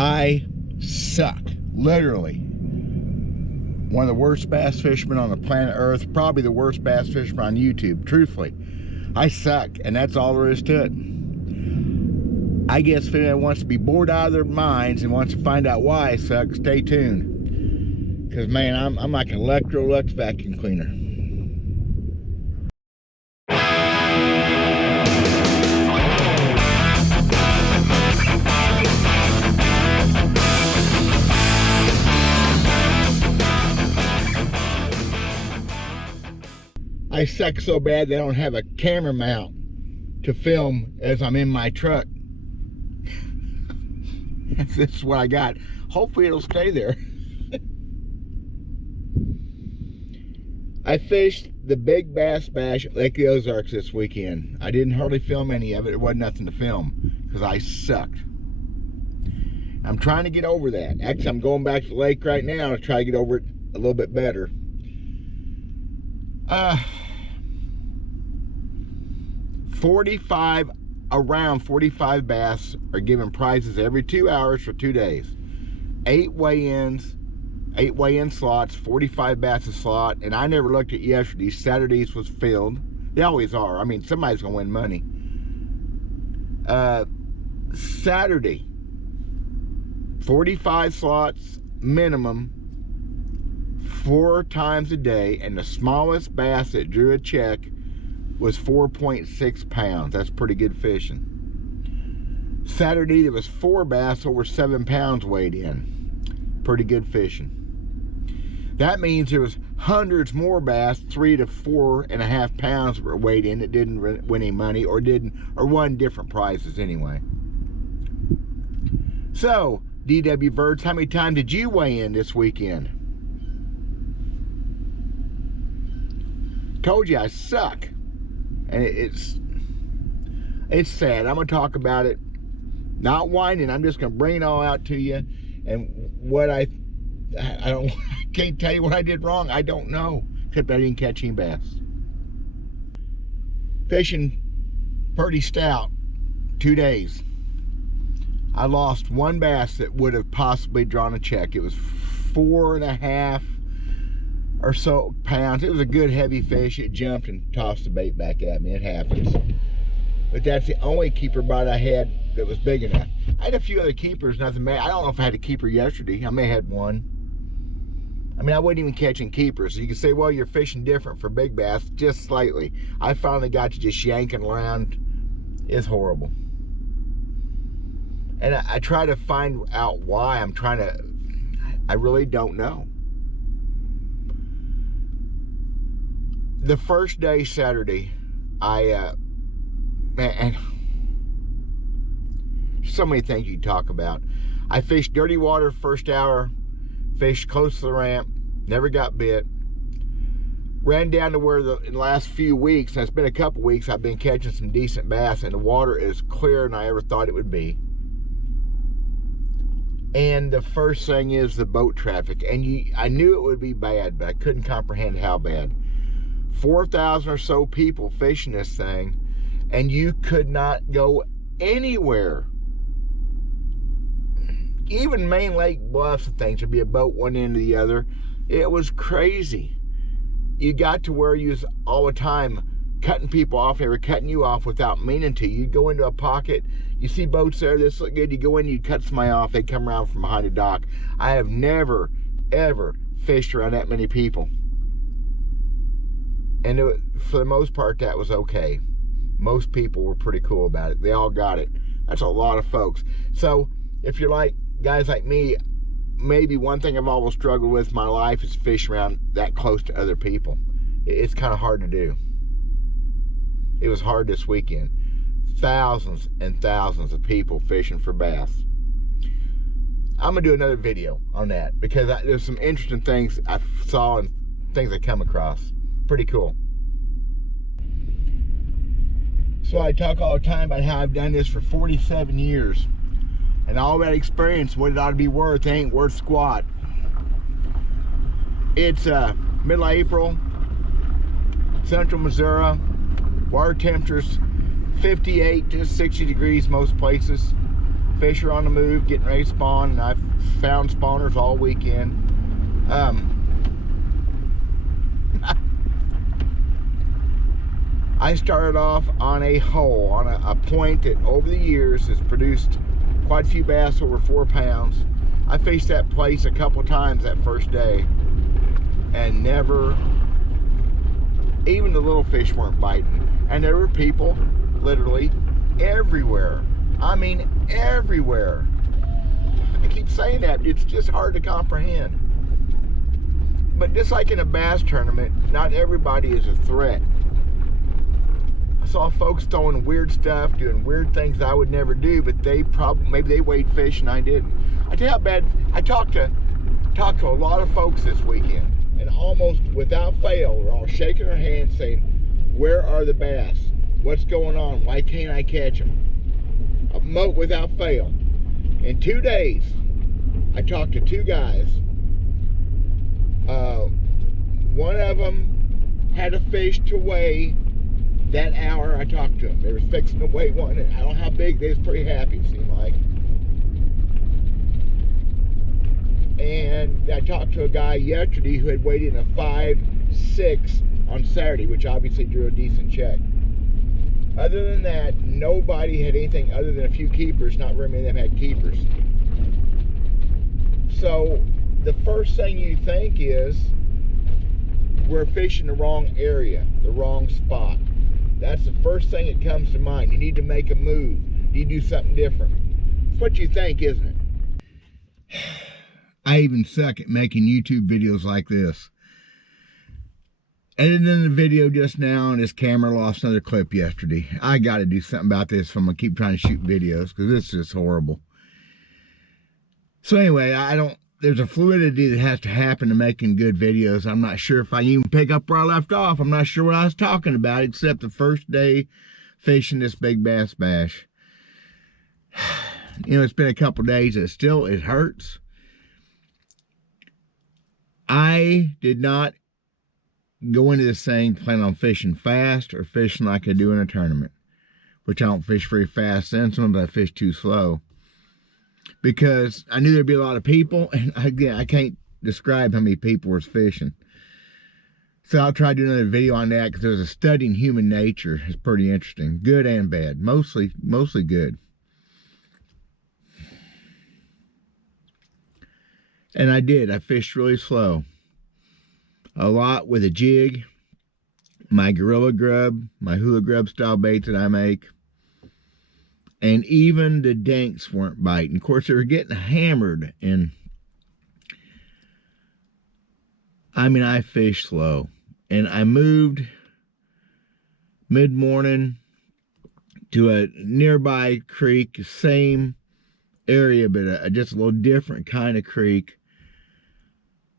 I suck, literally. One of the worst bass fishermen on the planet Earth, probably the worst bass fisherman on YouTube, truthfully. I suck, and that's all there is to it. I guess if anyone wants to be bored out of their minds and wants to find out why I suck, stay tuned. Because, man, I'm like an Electrolux vacuum cleaner. I suck so bad they don't have a camera mount to film as I'm in my truck. This is what I got. Hopefully it'll stay there. I fished the Big Bass Bash at Lake of the Ozarks this weekend. I didn't hardly film any of it. There wasn't nothing to film because I sucked. I'm trying to get over that. Actually, I'm going back to the lake right now to try to get over it a little bit better. Around 45 bass are given prizes every 2 hours for 2 days. 8 weigh-in slots, 45 bass a slot, and I never looked at yesterday. Saturdays was filled. They always are. I mean, somebody's gonna win money. Saturday, 45 slots minimum, 4 times a day, and the smallest bass that drew a check was 4.6 pounds. That's pretty good fishing. Saturday, there was 4 bass over 7 pounds weighed in. Pretty good fishing. That means there was hundreds more bass, 3 to 4.5 pounds were weighed in that didn't win any money or won different prizes anyway. So, DW Birds, how many times did you weigh in this weekend? Told you I suck. And it's sad. I'm going to talk about it. Not whining. I'm just going to bring it all out to you. And what I can't tell you what I did wrong. I don't know. Except I didn't catch any bass. Fishing pretty stout. 2 days. I lost 1 bass that would have possibly drawn a check. It was 4.5 or so pounds. It was a good heavy fish. It jumped and tossed the bait back at me. It happens. But that's the only keeper bite I had that was big enough. I had a few other keepers, nothing. I don't know if I had a keeper yesterday. I may have had one. I mean, I wasn't even catching keepers. So you can say, well, you're fishing different for big bass, just slightly. I finally got to just yanking around. It's horrible. And I try to find out why. I really don't know. The first day, Saturday, man, so many things you talk about. I fished dirty water first hour, fished close to the ramp, never got bit. Ran down to where in the last few weeks, and it's been a couple weeks, I've been catching some decent bass, and the water is clearer than I ever thought it would be. And the first thing is the boat traffic. And I knew it would be bad, but I couldn't comprehend how bad. 4,000 or so people fishing this thing, and you could not go anywhere. Even main lake bluffs and things, there'd be a boat one end to the other. It was crazy. You got to where you was all the time cutting people off. They were cutting you off without meaning to. You'd go into a pocket, you see boats there, this look good, you go in, you cut somebody off, they come around from behind a dock. I have never, ever fished around that many people. And for the most part, that was okay. Most people were pretty cool about it. They all got it. That's a lot of folks. So if you're like guys like me, maybe one thing I've always struggled with in my life is fish around that close to other people. It's kind of hard to do. It was hard this weekend. Thousands and thousands of people fishing for bass. I'm gonna do another video on that because there's some interesting things I saw and things I come across. Pretty cool. So I talk all the time about how I've done this for 47 years. And all that experience, what it ought to be worth, ain't worth squat. It's middle of April, central Missouri. Water temperatures 58 to 60 degrees most places. Fish are on the move, getting ready to spawn, and I've found spawners all weekend. I started off on a hole, on a point that over the years has produced quite a few bass over 4 pounds. I fished that place a couple times that first day, and never, even the little fish weren't biting. And there were people literally everywhere. I mean, everywhere. I keep saying that, it's just hard to comprehend. But just like in a bass tournament, not everybody is a threat. I saw folks throwing weird stuff, doing weird things I would never do, but they probably, maybe they weighed fish and I didn't. I tell you how bad, I talked to a lot of folks this weekend, and almost without fail, they're all shaking their hands saying, where are the bass? What's going on? Why can't I catch them? Without fail. In 2 days, I talked to 2 guys. One of them had a fish to weigh that hour I talked to them. They were fixing to weigh one, and I don't know how big, they was pretty happy, it seemed like. And I talked to a guy yesterday who had weighed in a 5.6 on Saturday, which obviously drew a decent check. Other than that, nobody had anything other than a few keepers. Not very many of them had keepers. So the first thing you think is, we're fishing the wrong area, the wrong spot. That's the first thing that comes to mind. You need to make a move. You do something different. It's what you think, isn't it? I even suck at making YouTube videos like this. Editing the video just now, and this camera lost another clip yesterday. I got to do something about this if I'm going to keep trying to shoot videos, because this is just horrible. So anyway, there's a fluidity that has to happen to making good videos. I'm not sure if I even pick up where I left off. I'm not sure what I was talking about, except the first day fishing this big bass bash. You know, it's been a couple days. It hurts. I did not go into this thing planning on fishing fast or fishing like I do in a tournament, which I don't fish very fast, and sometimes I fish too slow, because I knew there'd be a lot of people, and again, I can't describe how many people was fishing. So I'll try to do another video on that, because there's a study in human nature. It's pretty interesting, good and bad, mostly good. And I fished really slow. A lot with a jig, my Gorilla Grub, my Hula Grub style baits that I make. And even the dinks weren't biting. Of course, they were getting hammered. And I mean, I fished slow. And I moved mid-morning to a nearby creek, same area, but just a little different kind of creek.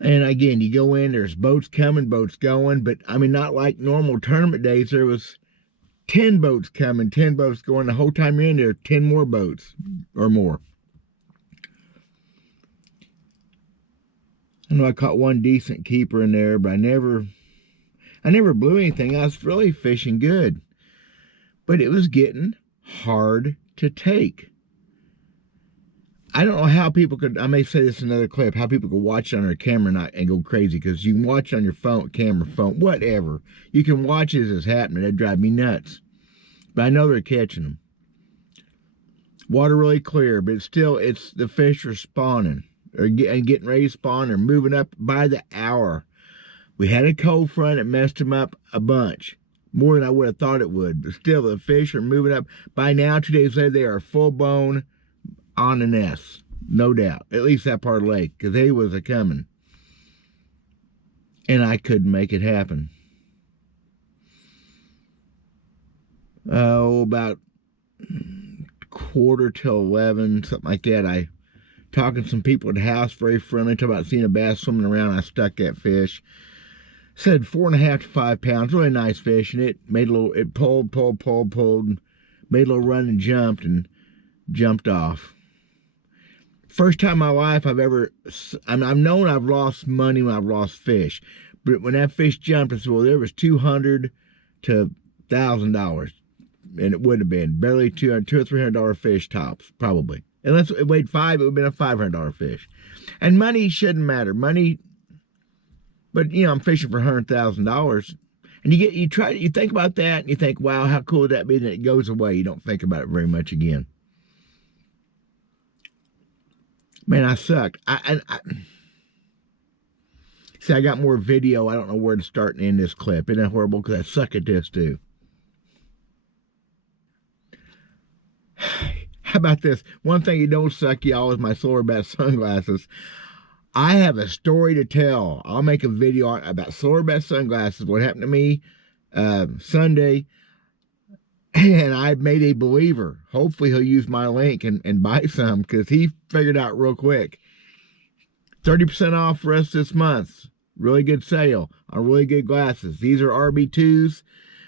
And again, you go in, there's boats coming, boats going, but I mean, not like normal tournament days. There was 10 boats coming, 10 boats going. The whole time you're in there, 10 more boats or more. I know I caught one decent keeper in there, but I never blew anything. I was really fishing good, but it was getting hard to take. I don't know how people could, I may say this in another clip, how people could watch it on their camera and go crazy, because you can watch it on your phone, camera, phone, whatever. You can watch it as it's happening. That'd drive me nuts. But I know they're catching them. Water really clear, but still, the fish are spawning, and getting ready to spawn. They're moving up by the hour. We had a cold front that messed them up a bunch, more than I would have thought it would. But still, the fish are moving up. By now, 2 days later, they are full-blown on the nest, no doubt. At least that part of the lake, because they was a-coming. And I couldn't make it happen. Oh, about 11:15, something like that. I talking to some people at the house, very friendly, talking about seeing a bass swimming around. I stuck that fish. Said 4.5 to 5 pounds, really nice fish, and it made a little, it pulled, made a little run and jumped off. First time in my life I've known I've lost money when I've lost fish. But when that fish jumped, I said, well, there was $200 to $1,000. And it would have been barely $200 or $300 fish tops, probably. Unless it weighed 5, it would have been a $500 fish. And money shouldn't matter. Money, but you know, I'm fishing for $100,000. And you think about that and you think, wow, how cool would that be? Then it goes away. You don't think about it very much again. Man, I sucked. See, I got more video. I don't know where to start and end this clip. Isn't that horrible? Because I suck at this too. How about this? One thing you don't suck, y'all, is my silver bass sunglasses. I have a story to tell. I'll make a video about silver bass sunglasses. What happened to me Sunday. And I made a believer. Hopefully he'll use my link and buy some, because he figured out real quick. 30% off for us this month. Really good sale on really good glasses. These are RB2s.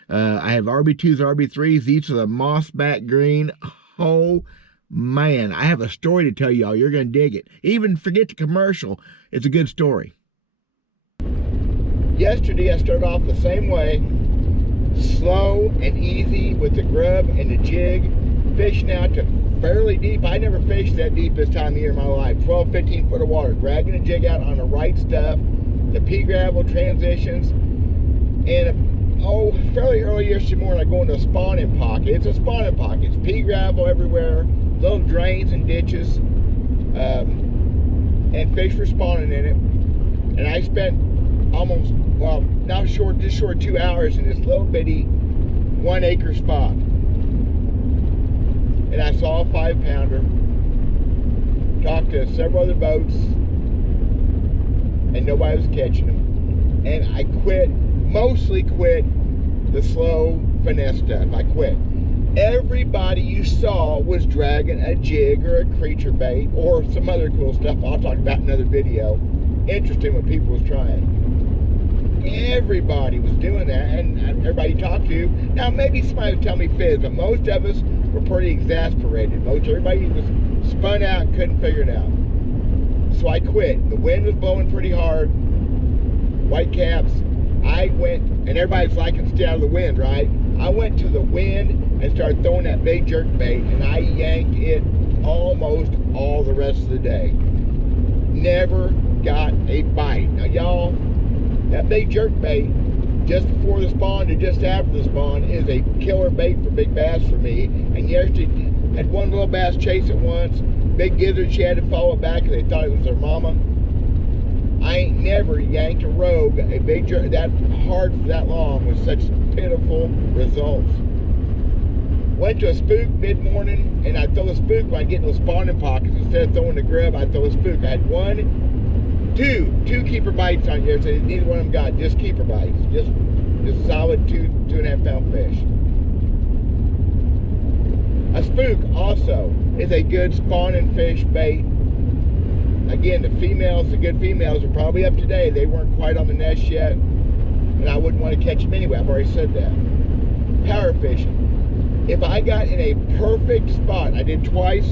I have RB2s, RB3s. These are the mossback green. Oh, man. I have a story to tell y'all. You're going to dig it. Even forget the commercial. It's a good story. Yesterday, I started off the same way. Slow and easy with the grub and the jig. Fishing out to fairly deep. I never fished that deep this time of year in my life. 12, 15 foot of water. Dragging the jig out on the right stuff. The pea gravel transitions. And fairly early yesterday morning, I go into a spawning pocket. It's a spawning pocket. It's pea gravel everywhere. Little drains and ditches. And fish were spawning in it. And I spent almost, well, just short of 2 hours in this little bitty 1 acre spot. And I saw a 5-pounder, talked to several other boats, and nobody was catching them. And I mostly quit the slow finesse stuff. I quit. Everybody you saw was dragging a jig or a creature bait or some other cool stuff I'll talk about in another video. Interesting what people was trying. Everybody was doing that, and everybody you talked to, now maybe somebody would tell me fizz, but most of us were pretty exasperated. Everybody was spun out and couldn't figure it out. So I quit. The wind was blowing pretty hard. White caps. I went, and everybody's liking to stay out of the wind, right? I went to the wind and started throwing that big jerk bait, and I yanked it almost all the rest of the day. Never got a bite. Now, y'all, that big jerk bait, just before the spawn to just after the spawn, is a killer bait for big bass for me. And yesterday, had one little bass chase it once. Big gizzard, she had to follow it back because they thought it was their mama. I ain't never yanked a rogue, a big jerk, that hard for that long with such pitiful results. Went to a spook mid-morning, and I throw a spook when I get in those spawning pockets. Instead of throwing the grub, I throw a spook. I had two keeper bites on here, so neither one of them got just keeper bites. Just solid 2.5 pound fish. A spook also is a good spawning fish bait. Again, the good females are probably up today. They weren't quite on the nest yet, and I wouldn't want to catch them anyway. I've already said that. Power fishing. If I got in a perfect spot, I did twice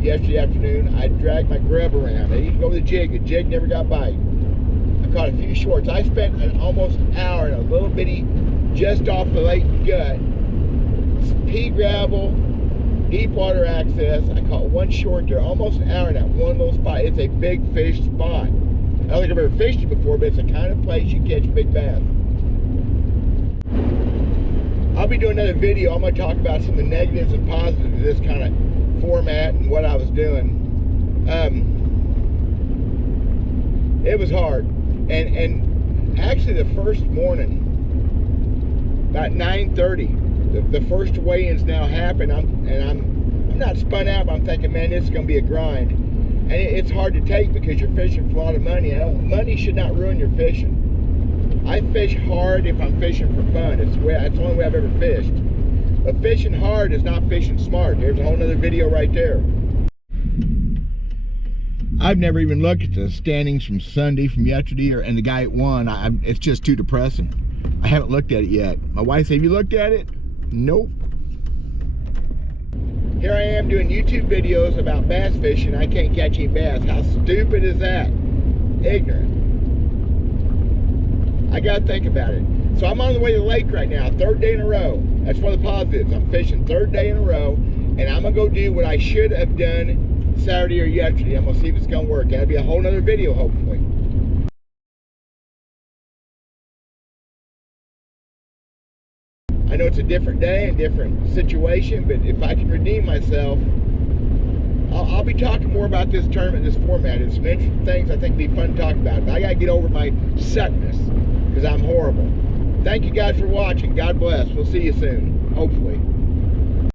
yesterday afternoon, I dragged my grub around. I didn't go with the jig never got bite. I caught a few shorts. I spent almost an hour in a little bitty, just off the lake gut, pea gravel, deep water access. I caught one short there, almost an hour in that one little spot. It's a big fish spot. I don't think I've ever fished it before, but it's the kind of place you catch big bass. I'll be doing another video. I'm going to talk about some of the negatives and positives of this kind of format and what I was doing. It was hard. And actually the first morning, about 9:30, the first weigh-ins now happen, I'm not spun out, but I'm thinking, man, this is going to be a grind. And it's hard to take because you're fishing for a lot of money. Money should not ruin your fishing. I fish hard if I'm fishing for fun. That's the only way I've ever fished. But fishing hard is not fishing smart. There's a whole other video right there. I've never even looked at the standings from Sunday, from yesterday, and the guy at won. It's just too depressing. I haven't looked at it yet. My wife said, have you looked at it? Nope. Here I am doing YouTube videos about bass fishing. I can't catch any bass. How stupid is that? Ignorant. I gotta think about it. So I'm on the way to the lake right now, 3rd day in a row. That's one of the positives. I'm fishing 3rd day in a row, And I'm going to go do what I should have done Saturday or yesterday. I'm going to see if it's going to work. That'll be a whole nother video, hopefully. I know it's a different day and different situation, but if I can redeem myself, I'll be talking more about this tournament, this format. It's some interesting things I think would be fun to talk about. But I got to get over my suckness because I'm horrible. Thank you guys for watching. God bless. We'll see you soon, hopefully.